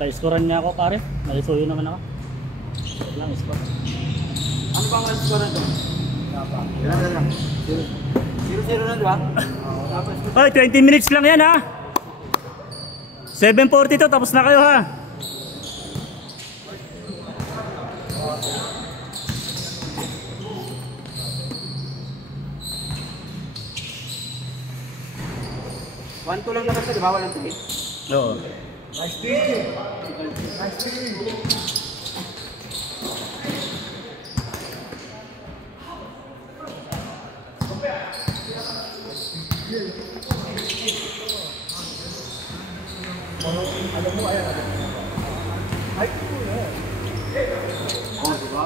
Pa-scorean niya ako pare. Nalisuyo naman ako. Lang score. Ano ba ang score nito? Lang. 0-0 na, di ba? Ay, 20 minutes lang yan ha. 7:42 tapos na kayo ha. One to lang na kasi, di ba? Walang 3. Oo. Nice team. Nice team. Alam mo, ayan. Ay, ito na. Oh, diba?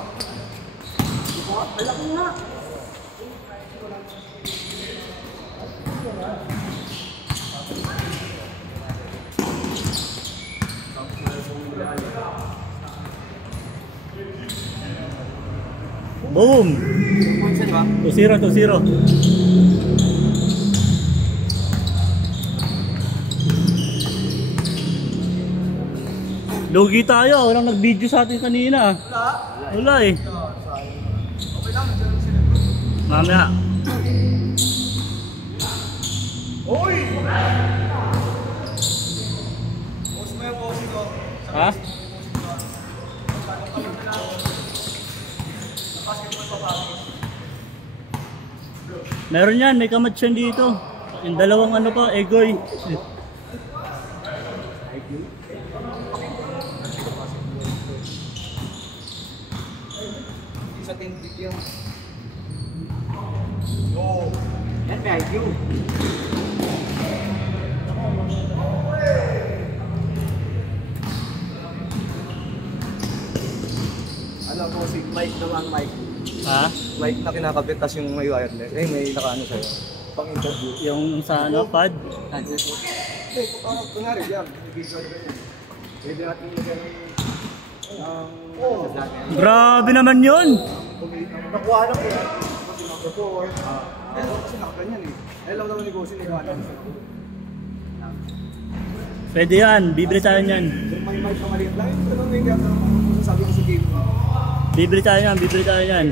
Diba? Alam mo nga. Boom! 2-0, 2-0. Lugi tayo, walang nag-video sa atin kanina. Wala eh. Mamaya. Oy! Ha? Meron yan, may kamatch yan dito. Yung dalawang ano pa, egoy. Sa tindig yung... Oh! Yan may IQ. Alam ko si Mike naman, Mike. Ha? Mike na kinakabit tas yung may wireless. Eh, may nakaano sa'yo. Pang-interview. Yung sa ano, pad? Hindi, kunwari yan. Pwede natin ilagay ng... Grabe naman yun! Nakuha na ko yan. Kasi mag-report. Kasi nakaganyan eh. Alam naman negosyo ni Juan. Pwede yan, bibili tayo niyan. May mic na maliit lang. Ito lang yung gata naman. Sabi ko sa game. Bibili tayo niyan, bibili tayo niyan.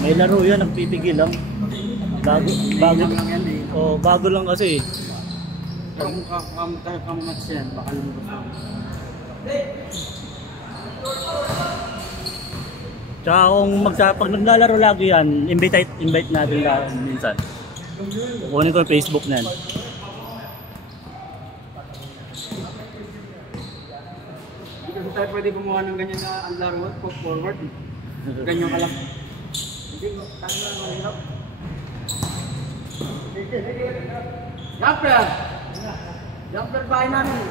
May laro yan, nagpipigil lang. Bago lang kasi. Kamamats yan, baka lumabas. Tsaka pag naglalaro lagi yan, invite natin lang minsan. Kukunin ko yung Facebook na yan. Hindi kasi tayo pwede gumawa ng ganyan na ang laro at forward. Ganyan ka lang. Hindi mo, tayo lang mahirap. Jumper! Jumper bahay namin.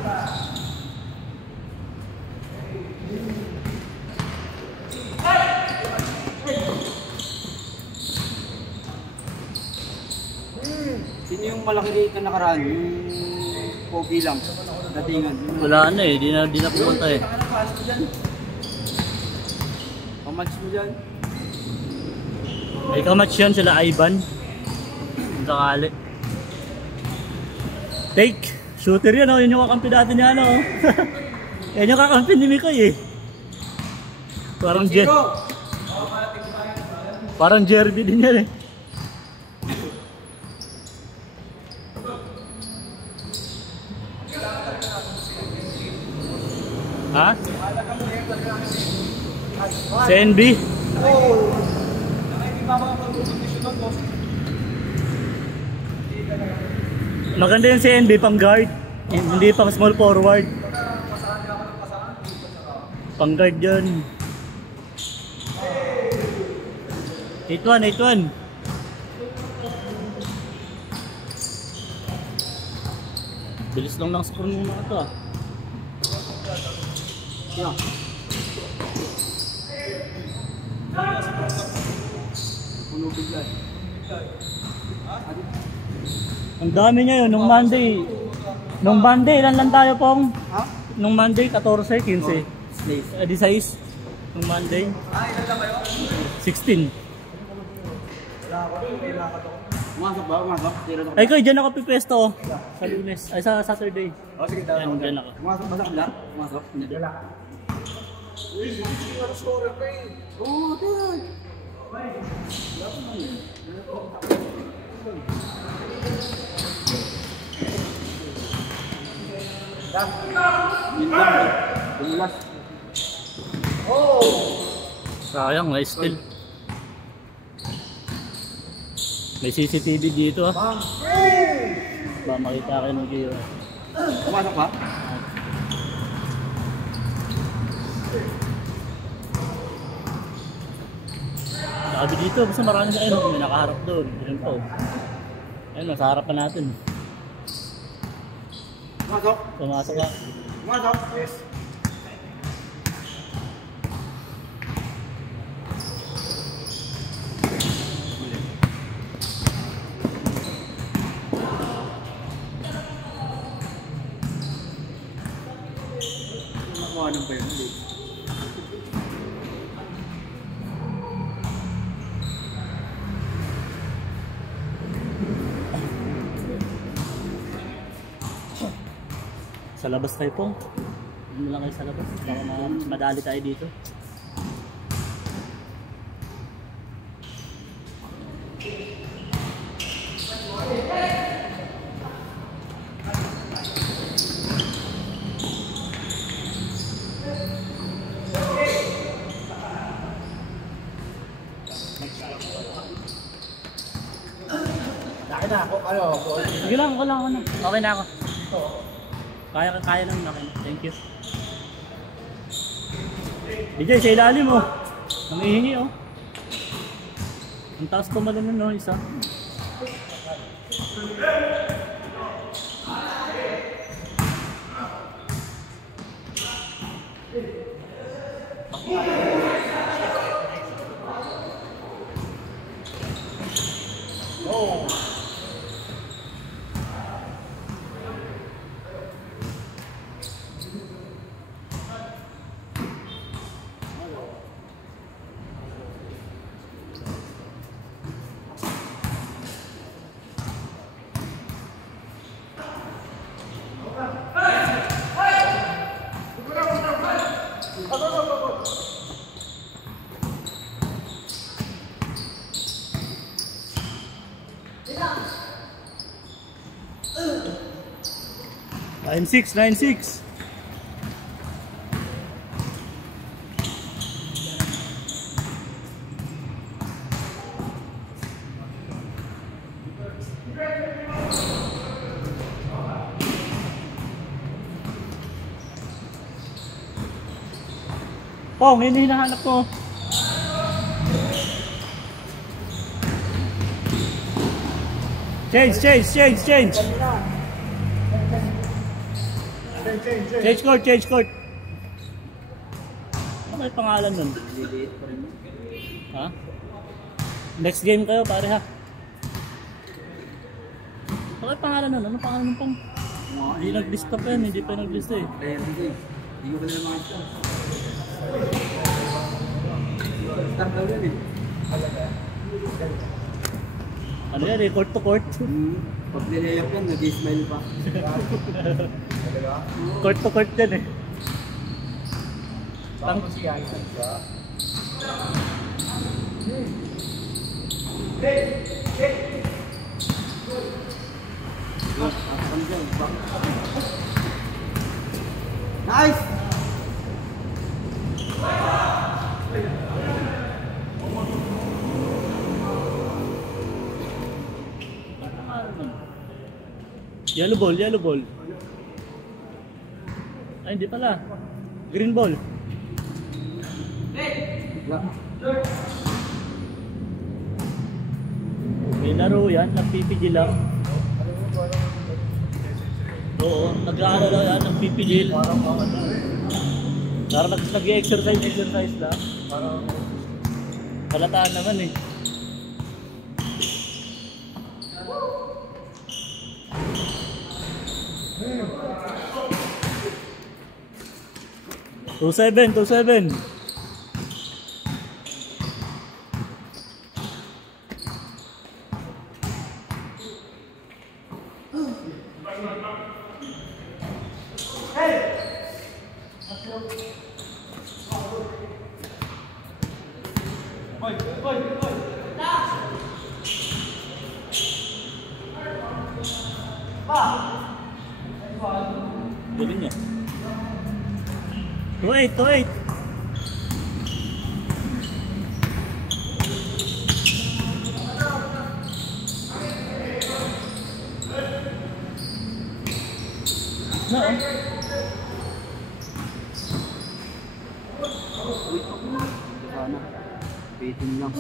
Sino yung malaki dito nakaraan? Yung pogi lang. Datingan. Wala na eh, di na pumunta eh. Pamatch mo dyan. May kamatch yan sila Ivan. Sakali. Take! Shooter yan oh, yun yung kakampi dati niya ano oh. Yan yung kakampi ni Mikoy eh. Parang Jerby din yan eh. Ha? CNB? Maganda yung CNB pang guard, hindi pang small forward. Pang guard yun. 8-1. Bilis lang ng score ng mga ito ah. Yeah. Punugin Ang dami niya yun, nung Monday. Nung Monday, ilan lang tayo pong? Ha? Nung Monday, 14, 15. 16. Nung Monday. Ilan lang kayo? 16. Umasok ba? Umasok? Ay ko, dyan ako pipesto oh. Sa Lunes, ay sa Saturday. Sige, daw. Dyan ako. Umasok ba sa kabila? Umasok? Hindi. Wala. Uy, sige nga score ka eh. Oo, dad. Bumulas. Oh! Sayang, may still. May CCTV dito ah. Bang! Ba makita kayo ng Gio. Umasok ba? Sabi dito, basta marami sa kayo. May nakaharap doon. Yun po. Ayun, nasa harapan natin. Umasok? Pumasok ka. Umasok? Yes. Ano ba yun? Sa labas tayo po. Ano lang kayo sa labas? Para madali tayo dito. Laki na ako. Ano? Sige lang, ako lang. Okay na ako. Kaya lang nakin. Thank you. DJ, sa ilalim mo. Nangihingi oh. Ang taas pa man nun, no, isa. Oh! Line 6, line 6. Pong, yun yung hinahanap ko. Change. Change court. Ano yung pangalan nun? Ha? Next game kayo, pare ha? Ano yung pangalan nun? Anong pangalan nun pang? Hindi nag-lista pa yan, hindi pa nag-lista eh. Hindi ko pa nila mga start. Start daw yan eh. Ano yan eh, court to court? Pag nilayak yan, nag-smile pa. Court to court yan eh. Tapos yan, siya. Nice! Yellow ball. Ay, hindi pala. Green ball. May laro yan, nagpipigil lang. Oo, nag-aalala yan, nagpipigil. Parang nag-exercise lang. Palataan naman eh. 2-7, 2-7. Galing niya. 2-8, 2-8. No. Sana. Baiting lang.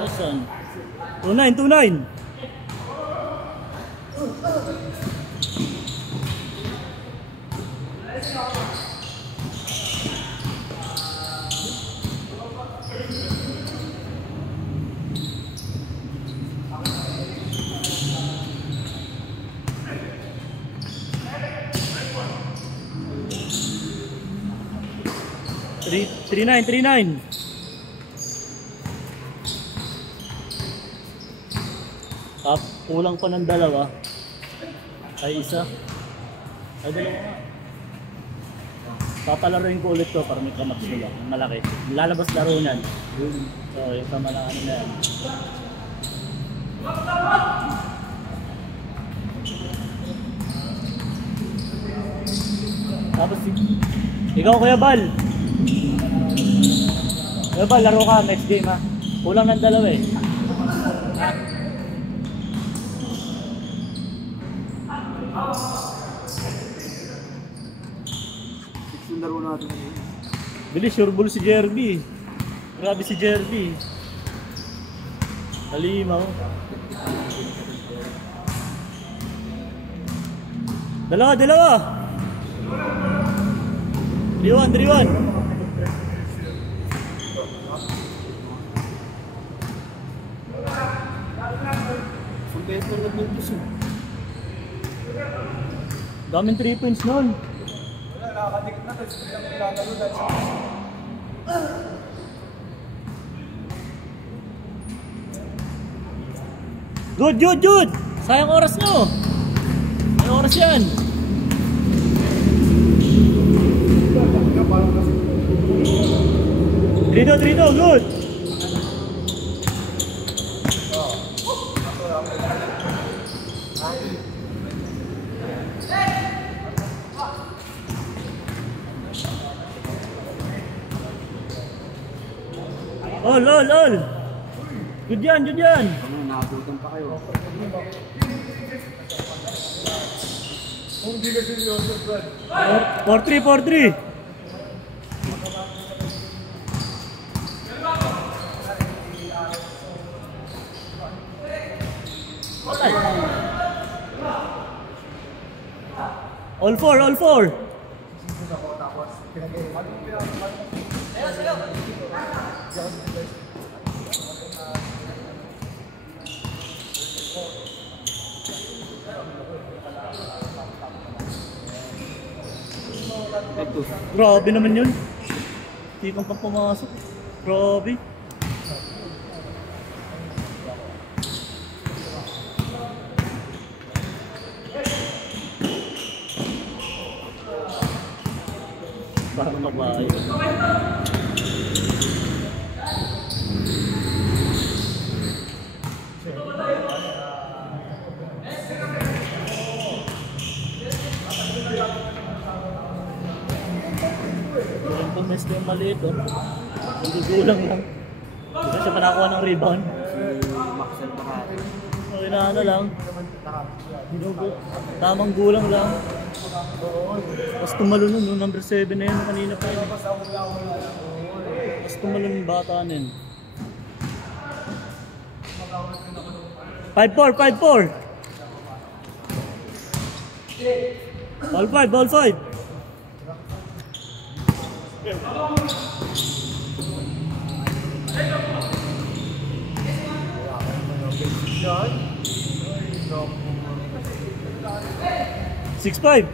Asan? 2-9, 2-9. Three nine, 3-9. Kulang pa ng dalawa. Ay isa. Ay dalawa nga. Papalaruin ko ulit to para may kamats nila. Malaki. Lalabas laro niyan. So yung kamalaki na yan. Tapos ikaw Kuya Bal. Kuya Bal, laro ka next game ha. Kulang ng dalawa eh. Yung laro natin. Bilis, sure ball si Jerby. Grabe si Jerby. Halimaw. Dalawa, dalawa. 3-1, 3-1. Daming 3 points nun. Nakakadikit na tapos nilalaro dahil sa Good, good, good! Sayang oras nyo! Sayang oras yan! Trito, good! All! Good yan, good yan! nakabutan pa kayo. Kung di ka seryoso, Brad. 4-3. All four. Grabe naman yun. Hindi kang pang pumasok. Grabe. Parang kabayo. Mes ko yung maliit oh. Gugulang lang. Hindi siya pa nakakuha ng rebound. Maxel Bahari. Okay na ano lang. Tamang gulang lang. Tapos tumalon nun, number 7 na yun kanina pa yun. Tapos tumalon yung bata na yun. 5-4, 5-4. Ball 5, ball 5. Yan. 6-5.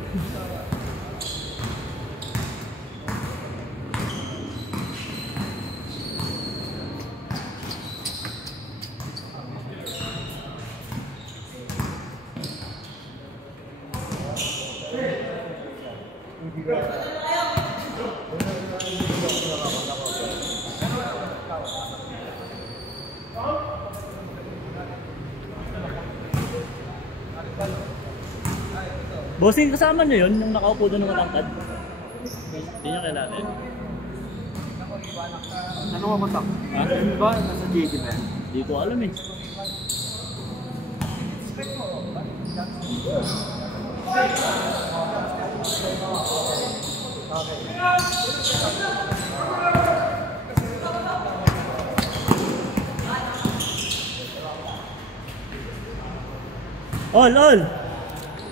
Bossing, kasama nyo yun, yung nakaupo doon ng matangkad? Hindi nyo kailangan yun. Ano ka matak? Ha? Ano ba? Nasa JT ba yan? Hindi ko alam eh. All!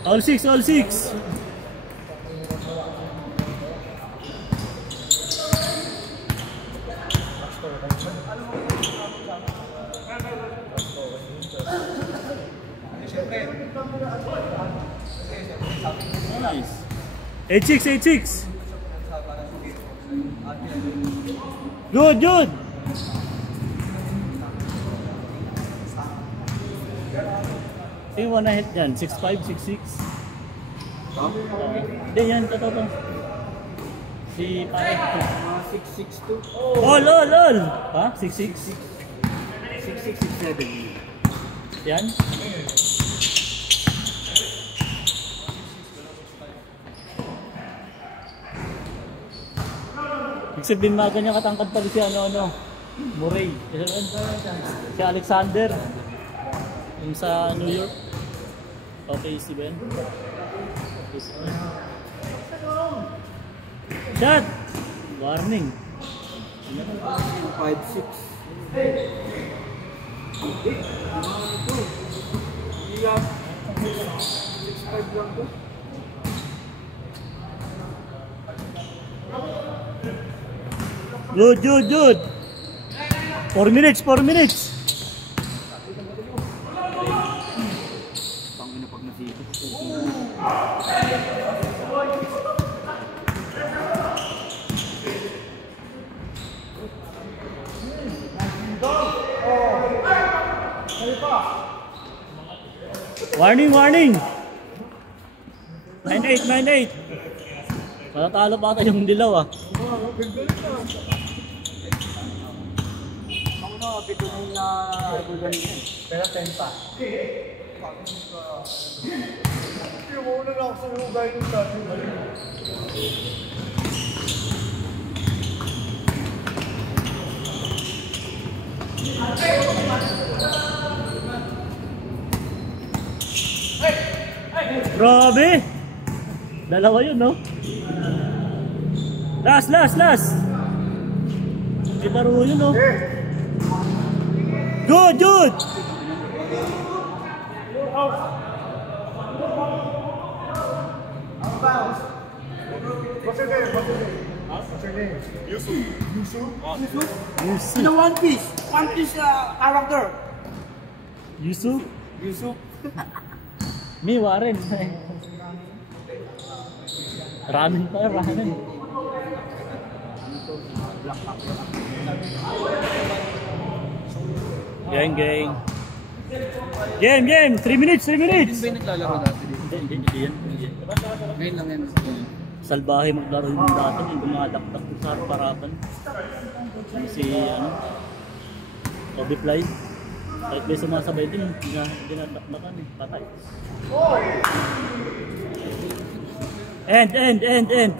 All 6, all 6. Nice. 8-6. Good. Yung one na hit yan, 6-5, 6-6. Hindi yan, totoo. Si pare. 6-6-2. All. Ha? 6-6? 6-6-6-7. Yan? Ibig sabihin mga ganyan katangkad pala si Murray. Si Alexander. Yung sa New York. Okay, si Ben. Shot! Warning. 5-6. Iyak. 6-5 lang to. Good. 4 minutes. Pangina pag nasipit. Warning. 9-8. Matatalo pa ata yung dilaw ah. Ako na, pito nung na-argugan yan. Pero 10 pa. Yung una na ako sa lugay ng dati. Grabe! Dalawa yun, no? Last! May paro yun, no? Good! What's your name? Yusuf. In a One Piece character. Yusuf? Me, Warren. Ramen. Game. 3 minutes. Hindi ba yung naglalaro dati dito? Hindi yan. Ngayon lang yan. Salbahe maglaro yung dati, yung dumadaktak sa harapan. Si Obi Fly. Kahit may sumasabay din, dinadaktakan eh, patay. End.